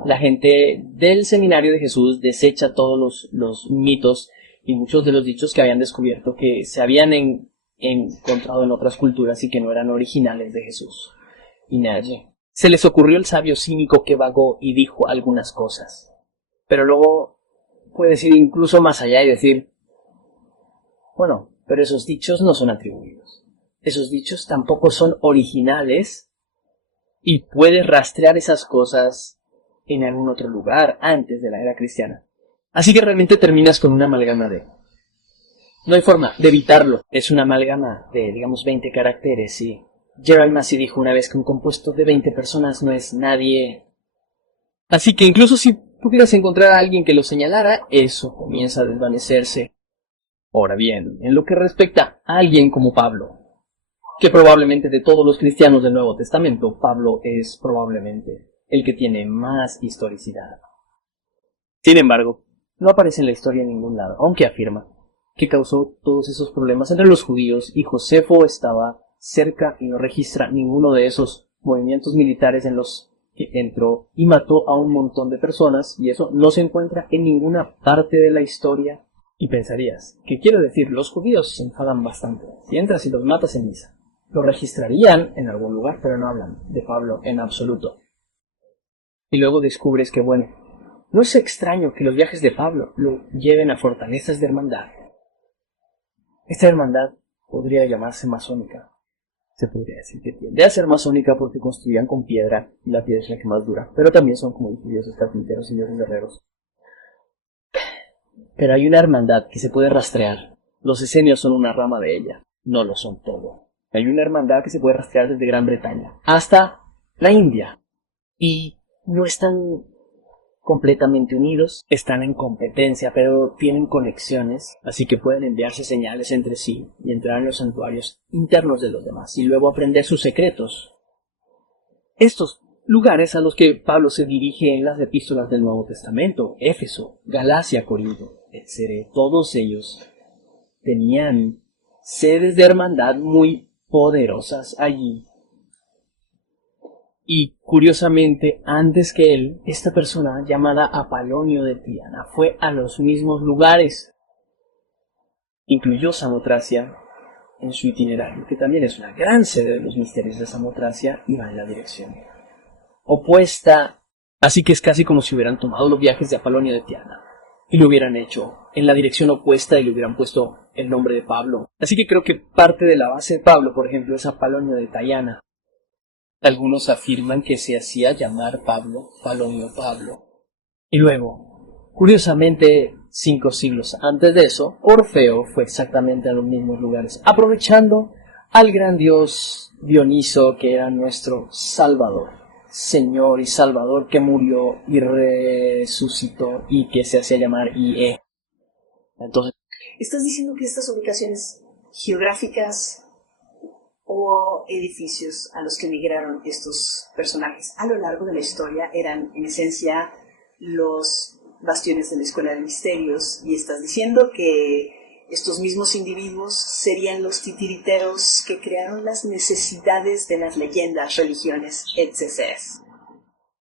la gente del seminario de Jesús desecha todos los mitos y muchos de los dichos que habían descubierto que se habían encontrado en otras culturas y que no eran originales de Jesús. Y nadie. Se les ocurrió el sabio cínico que vagó y dijo algunas cosas. Pero luego puedes ir incluso más allá y decir, bueno, pero esos dichos no son atribuidos. Esos dichos tampoco son originales y puedes rastrear esas cosas en algún otro lugar antes de la era cristiana. Así que realmente terminas con una amalgama de... No hay forma de evitarlo. Es una amalgama de, digamos, 20 caracteres y... Gerald Massey dijo una vez que un compuesto de 20 personas no es nadie. Así que incluso si pudieras encontrar a alguien que lo señalara, eso comienza a desvanecerse. Ahora bien, en lo que respecta a alguien como Pablo, que probablemente de todos los cristianos del Nuevo Testamento, Pablo es probablemente el que tiene más historicidad. Sin embargo, no aparece en la historia en ningún lado, aunque afirma que causó todos esos problemas entre los judíos y Josefo estaba cerca y no registra ninguno de esos movimientos militares en los que entró y mató a un montón de personas, y eso no se encuentra en ninguna parte de la historia. Y pensarías, ¿qué quiero decir? Los judíos se enfadan bastante. Si entras y los matas en misa, lo registrarían en algún lugar, pero no hablan de Pablo en absoluto. Y luego descubres que, bueno, no es extraño que los viajes de Pablo lo lleven a fortalezas de hermandad. Esta hermandad podría llamarse masónica. Se podría decir que tiende a ser masónica porque construían con piedra, y la piedra es la que más dura, pero también son como dioses carpinteros y dioses guerreros. Pero hay una hermandad que se puede rastrear. Los esenios son una rama de ella, no lo son todo. Hay una hermandad que se puede rastrear desde Gran Bretaña hasta la India. Y no están completamente unidos, están en competencia, pero tienen conexiones, así que pueden enviarse señales entre sí y entrar en los santuarios internos de los demás y luego aprender sus secretos. Estos lugares a los que Pablo se dirige en las epístolas del Nuevo Testamento, Éfeso, Galacia, Corinto, etc., todos ellos tenían sedes de hermandad muy poderosas allí. Y curiosamente, antes que él, esta persona llamada Apolonio de Tiana fue a los mismos lugares. Incluyó Samotracia en su itinerario, que también es una gran sede de los misterios de Samotracia, y va en la dirección opuesta. Así que es casi como si hubieran tomado los viajes de Apolonio de Tiana y lo hubieran hecho en la dirección opuesta y le hubieran puesto el nombre de Pablo. Así que creo que parte de la base de Pablo, por ejemplo, es Apolonio de Tiana. Algunos afirman que se hacía llamar Pablo, Palomio Pablo. Y luego, curiosamente, 5 siglos antes de eso, Orfeo fue exactamente a los mismos lugares, aprovechando al gran dios Dioniso, que era nuestro Salvador, Señor y Salvador, que murió y resucitó y que se hacía llamar Ie. Entonces, ¿estás diciendo que estas ubicaciones geográficas o edificios a los que migraron estos personajes a lo largo de la historia eran en esencia los bastiones de la Escuela de Misterios, y estás diciendo que estos mismos individuos serían los titiriteros que crearon las necesidades de las leyendas, religiones, etc.?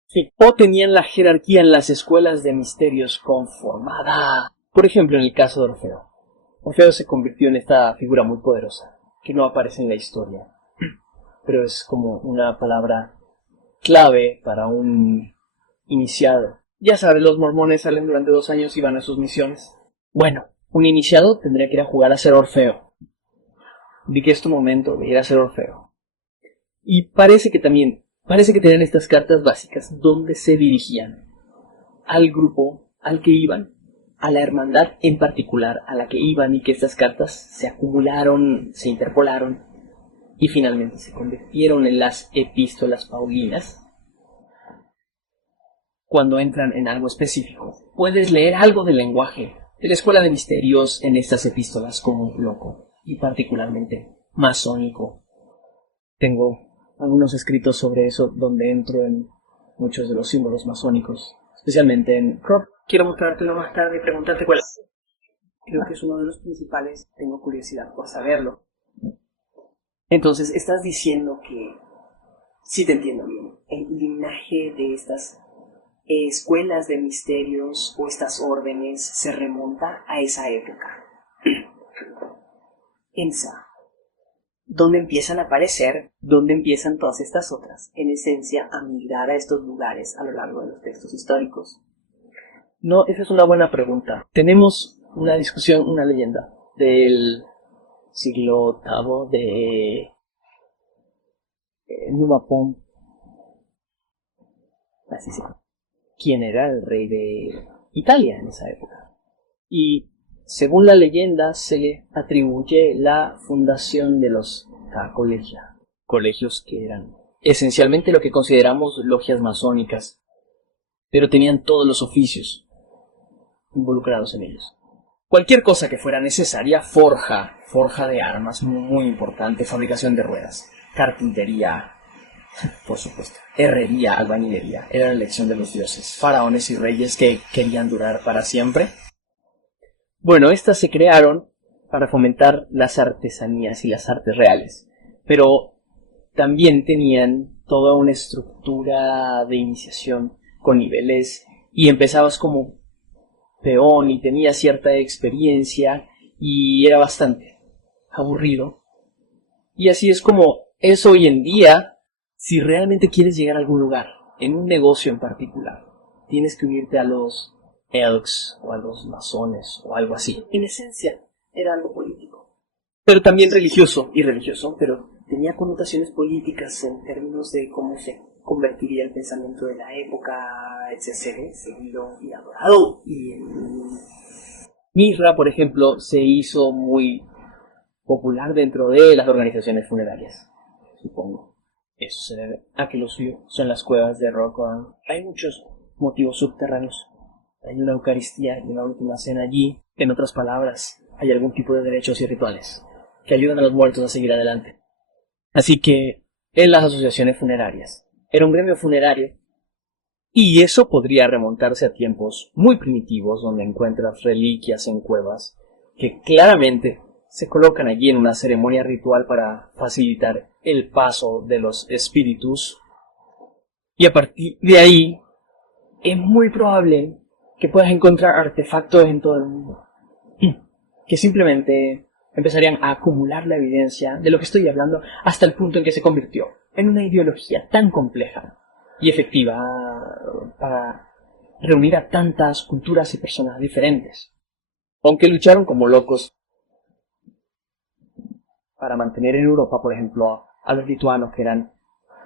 sí, o tenían la jerarquía en las escuelas de misterios conformada. Por ejemplo, en el caso de Orfeo. Orfeo se convirtió en esta figura muy poderosa, que no aparece en la historia, pero es como una palabra clave para un iniciado. Ya sabes, los mormones salen durante 2 años y van a sus misiones. Bueno, un iniciado tendría que ir a jugar a ser Orfeo. Vi que es tu momento de ir a ser Orfeo. Y parece que tenían estas cartas básicas donde se dirigían al grupo al que iban, a la hermandad en particular a la que iban, y que estas cartas se acumularon, se interpolaron y finalmente se convirtieron en las epístolas paulinas. Cuando entran en algo específico, puedes leer algo del lenguaje de la Escuela de Misterios en estas epístolas como un loco, y particularmente masónico. Tengo algunos escritos sobre eso donde entro en muchos de los símbolos masónicos, especialmente en Crop. Quiero mostrártelo más tarde y preguntarte cuál es. Creo que es uno de los principales, tengo curiosidad por saberlo. Entonces, estás diciendo que, si te entiendo bien, el linaje de estas escuelas de misterios o estas órdenes se remonta a esa época. Ensa, ¿dónde empiezan a aparecer? ¿Dónde empiezan todas estas otras, en esencia, a migrar a estos lugares a lo largo de los textos históricos? No, esa es una buena pregunta. Tenemos una discusión, una leyenda del siglo VIII de Numapom, así se llama, quien era el rey de Italia en esa época. Y según la leyenda se le atribuye la fundación de los colegia, colegios que eran esencialmente lo que consideramos logias masónicas, pero tenían todos los oficios involucrados en ellos. Cualquier cosa que fuera necesaria, forja de armas, muy importante, fabricación de ruedas, carpintería, por supuesto, herrería, albañilería, era la elección de los dioses, faraones y reyes que querían durar para siempre. Bueno, estas se crearon para fomentar las artesanías y las artes reales, pero también tenían toda una estructura de iniciación con niveles, y empezabas como peón y tenías cierta experiencia y era bastante aburrido. Y así es como es hoy en día. Si realmente quieres llegar a algún lugar, en un negocio en particular, tienes que unirte a los Elks o a los masones o algo así. En esencia, era algo político. Pero también religioso. Y religioso, pero tenía connotaciones políticas en términos de cómo se convertiría el pensamiento de la época, etc., seguido y adorado. Y Mirra, por ejemplo, se hizo muy popular dentro de las organizaciones funerarias, supongo. Eso se debe a que lo suyo son las cuevas de Rockhorn. Hay muchos motivos subterráneos. Hay una Eucaristía y una última cena allí. En otras palabras, hay algún tipo de derechos y rituales que ayudan a los muertos a seguir adelante. Así que, en las asociaciones funerarias, era un gremio funerario, y eso podría remontarse a tiempos muy primitivos donde encuentras reliquias en cuevas que claramente se colocan allí en una ceremonia ritual para facilitar el paso de los espíritus, y a partir de ahí es muy probable que puedas encontrar artefactos en todo el mundo que simplemente empezarían a acumular la evidencia de lo que estoy hablando, hasta el punto en que se convirtió en una ideología tan compleja y efectiva para reunir a tantas culturas y personas diferentes, aunque lucharon como locos para mantener en Europa, por ejemplo, a los lituanos, que eran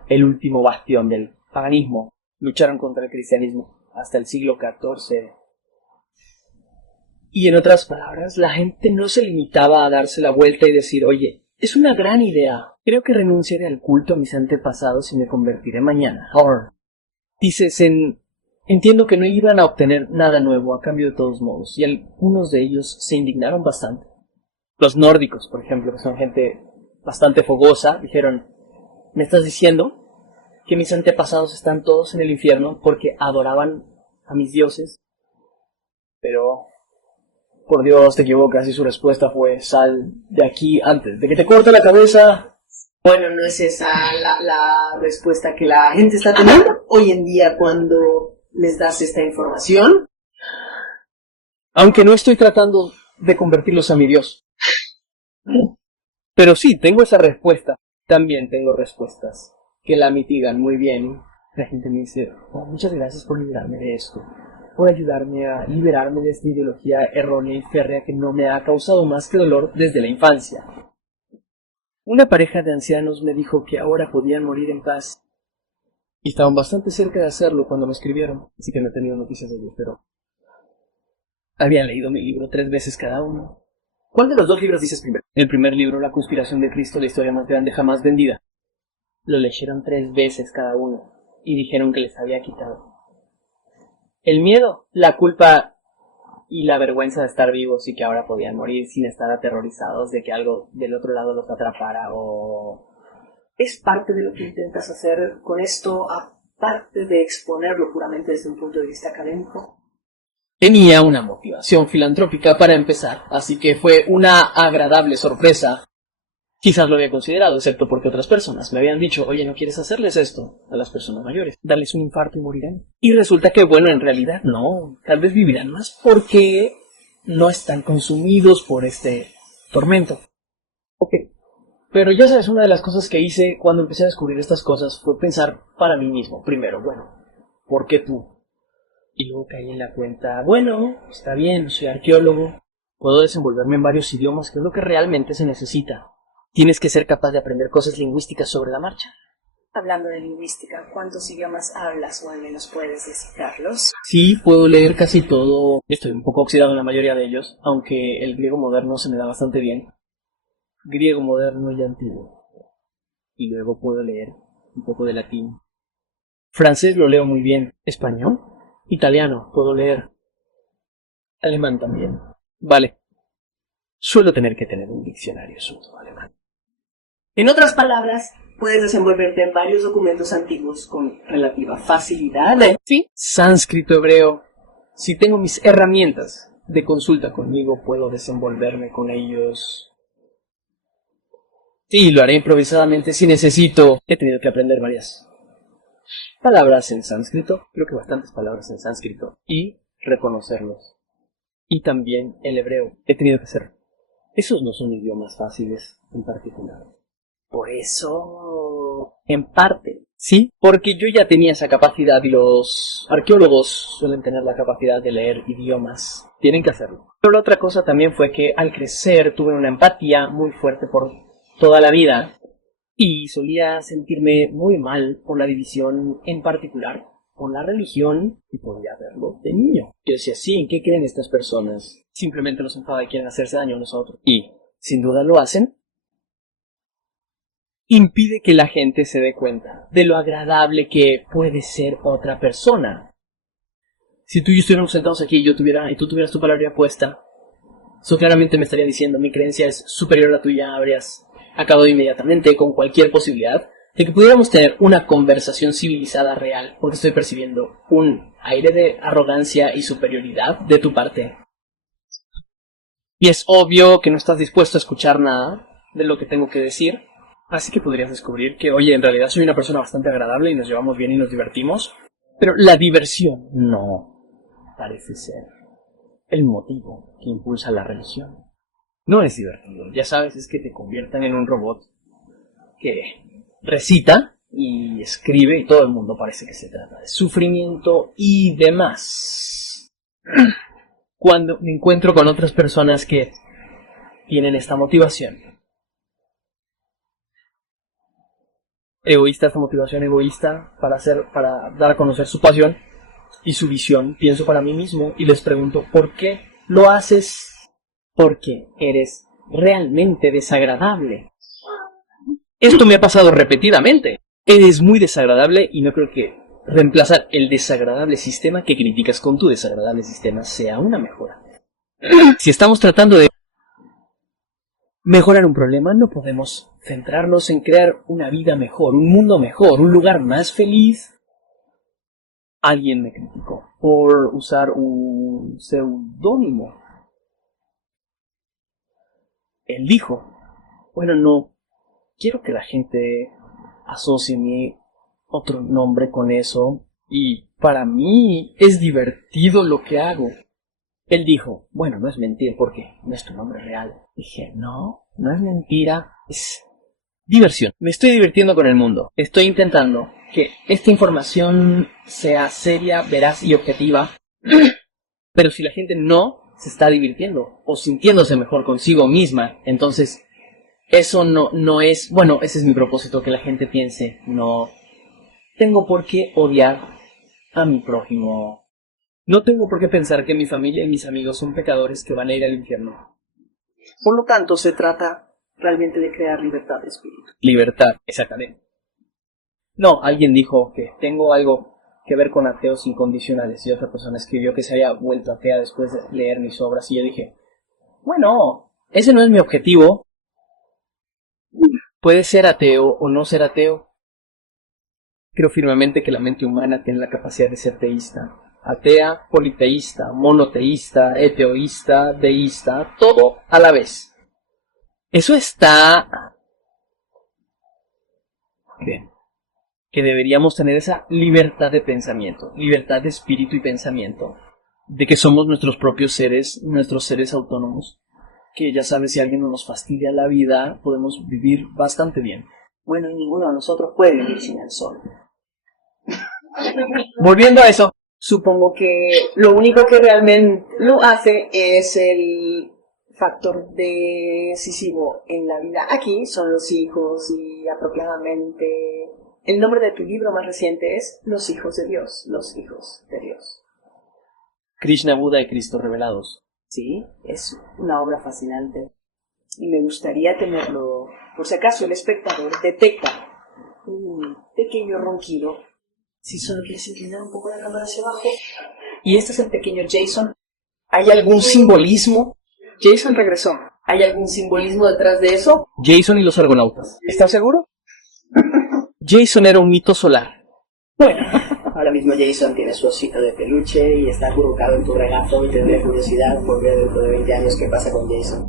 el último bastión del paganismo. Lucharon contra el cristianismo hasta el siglo XIV. Y en otras palabras, la gente no se limitaba a darse la vuelta y decir, oye, es una gran idea. Creo que renunciaré al culto a mis antepasados y me convertiré mañana. Dices, entiendo que no iban a obtener nada nuevo a cambio de todos modos, y algunos de ellos se indignaron bastante. Los nórdicos, por ejemplo, que son gente bastante fogosa, dijeron, ¿me estás diciendo que mis antepasados están todos en el infierno porque adoraban a mis dioses? Pero, por Dios, te equivocas, y su respuesta fue, sal de aquí antes de que te corte la cabeza. Bueno, no es esa la respuesta que la gente está teniendo hoy en día cuando les das esta información. Aunque no estoy tratando de convertirlos a mi Dios. Pero sí, tengo esa respuesta. También tengo respuestas que la mitigan muy bien. La gente me dice, oh, muchas gracias por librarme de esto, por ayudarme a liberarme de esta ideología errónea y férrea que no me ha causado más que dolor desde la infancia. Una pareja de ancianos me dijo que ahora podían morir en paz. Y estaban bastante cerca de hacerlo cuando me escribieron, así que no he tenido noticias de ellos, pero habían leído mi libro 3 veces cada uno. ¿Cuál de los 2 libros dices primero? El primer libro, La conspiración de Cristo, la historia más grande jamás vendida. Lo leyeron 3 veces cada uno y dijeron que les había quitado el miedo, la culpa y la vergüenza de estar vivos y que ahora podían morir sin estar aterrorizados de que algo del otro lado los atrapara o... ¿Es parte de lo que intentas hacer con esto, aparte de exponerlo puramente desde un punto de vista académico? Tenía una motivación filantrópica para empezar, así que fue una agradable sorpresa. Quizás lo había considerado, excepto porque otras personas me habían dicho, oye, ¿no quieres hacerles esto a las personas mayores? Darles un infarto y morirán. Y resulta que, bueno, en realidad no, tal vez vivirán más porque no están consumidos por este tormento. Ok, pero ya sabes, una de las cosas que hice cuando empecé a descubrir estas cosas fue pensar para mí mismo. Primero, bueno, ¿por qué tú? Y luego caí en la cuenta, bueno, está bien, soy arqueólogo, puedo desenvolverme en varios idiomas, que es lo que realmente se necesita. Tienes que ser capaz de aprender cosas lingüísticas sobre la marcha. Hablando de lingüística, ¿cuántos idiomas hablas o al menos puedes descifrarlos? Sí, puedo leer casi todo. Estoy un poco oxidado en la mayoría de ellos, aunque el griego moderno se me da bastante bien. Griego moderno y antiguo. Y luego puedo leer un poco de latín. Francés lo leo muy bien. Español, italiano, puedo leer. Alemán también. Vale. Suelo tener que tener un diccionario sudo-alemán. En otras palabras, puedes desenvolverte en varios documentos antiguos con relativa facilidad. Sí. Sánscrito, hebreo. Si tengo mis herramientas de consulta conmigo, puedo desenvolverme con ellos. Sí, lo haré improvisadamente si necesito. He tenido que aprender varias palabras en sánscrito, creo que bastantes palabras en sánscrito, y reconocerlos. Y también el hebreo. He tenido que hacer. Esos no son idiomas fáciles en particular. Por eso, en parte, sí, porque yo ya tenía esa capacidad y los arqueólogos suelen tener la capacidad de leer idiomas. Tienen que hacerlo. Pero la otra cosa también fue que al crecer tuve una empatía muy fuerte por toda la vida y solía sentirme muy mal por la división, en particular por la religión, y podía verlo de niño. Yo decía, sí, ¿en qué creen estas personas? Simplemente los enfada y quieren hacerse daño a nosotros. Y, sin duda lo hacen. Impide que la gente se dé cuenta de lo agradable que puede ser otra persona. Si tú y yo estuviéramos sentados aquí y tú tuvieras tu palabra puesta, eso claramente me estaría diciendo, mi creencia es superior a la tuya, habrías acabado inmediatamente con cualquier posibilidad de que pudiéramos tener una conversación civilizada real, porque estoy percibiendo un aire de arrogancia y superioridad de tu parte. Y es obvio que no estás dispuesto a escuchar nada de lo que tengo que decir, así que podrías descubrir que, oye, en realidad soy una persona bastante agradable y nos llevamos bien y nos divertimos, pero la diversión no parece ser el motivo que impulsa la religión. No es divertido, ya sabes, es que te conviertan en un robot que recita y escribe y todo el mundo parece que se trata de sufrimiento y demás. Cuando me encuentro con otras personas que tienen esta motivación, egoísta, esta motivación egoísta para dar a conocer su pasión y su visión. Pienso para mí mismo y les pregunto, ¿por qué lo haces? Porque eres realmente desagradable. Esto me ha pasado repetidamente. Eres muy desagradable y no creo que reemplazar el desagradable sistema que criticas con tu desagradable sistema sea una mejora. Si estamos tratando de mejorar un problema, no podemos centrarnos en crear una vida mejor, un mundo mejor, un lugar más feliz. Alguien me criticó por usar un seudónimo. Él dijo, bueno, no quiero que la gente asocie mi otro nombre con eso, y para mí es divertido lo que hago. Él dijo, bueno, no es mentira porque no es tu nombre real. Dije, no es mentira, es diversión. Me estoy divirtiendo con el mundo. Estoy intentando que esta información sea seria, veraz y objetiva. Pero si la gente no se está divirtiendo o sintiéndose mejor consigo misma, entonces eso no es... Bueno, ese es mi propósito, que la gente piense, no tengo por qué odiar a mi prójimo. No tengo por qué pensar que mi familia y mis amigos son pecadores que van a ir al infierno. Por lo tanto, se trata realmente de crear libertad de espíritu. Libertad, exactamente. No, alguien dijo que tengo algo que ver con ateos incondicionales y otra persona escribió que se había vuelto atea después de leer mis obras y yo dije, bueno, ese no es mi objetivo. Puedes ser ateo o no ser ateo. Creo firmemente que la mente humana tiene la capacidad de ser teísta. Atea, politeísta, monoteísta, heteoísta, deísta, todo a la vez. Eso está bien. Que deberíamos tener esa libertad de pensamiento, libertad de espíritu y pensamiento, de que somos nuestros propios seres, nuestros seres autónomos, que ya sabes, si alguien no nos fastidia la vida, podemos vivir bastante bien. Bueno, y ninguno de nosotros puede vivir sin el sol. Volviendo a eso, supongo que lo único que realmente lo hace es el factor decisivo en la vida. Aquí son los hijos y apropiadamente el nombre de tu libro más reciente es Los hijos de Dios, los hijos de Dios. Krishna, Buda y Cristo revelados. Sí, es una obra fascinante y me gustaría tenerlo, por si acaso el espectador detecta un pequeño ronquido. Si solo quieres inclinar un poco la cámara hacia abajo. Y este es el pequeño Jason. ¿Hay algún simbolismo? Jason regresó. ¿Hay algún simbolismo detrás de eso? Jason y los argonautas. ¿Estás seguro? Jason era un mito solar. Bueno, ahora mismo Jason tiene su osito de peluche y está acurrucado en tu regazo y tendré curiosidad por ver dentro de 20 años qué pasa con Jason.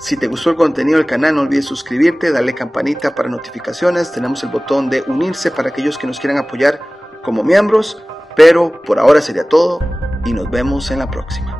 Si te gustó el contenido del canal, no olvides suscribirte, darle campanita para notificaciones. Tenemos el botón de unirse para aquellos que nos quieran apoyar como miembros. Pero por ahora sería todo y nos vemos en la próxima.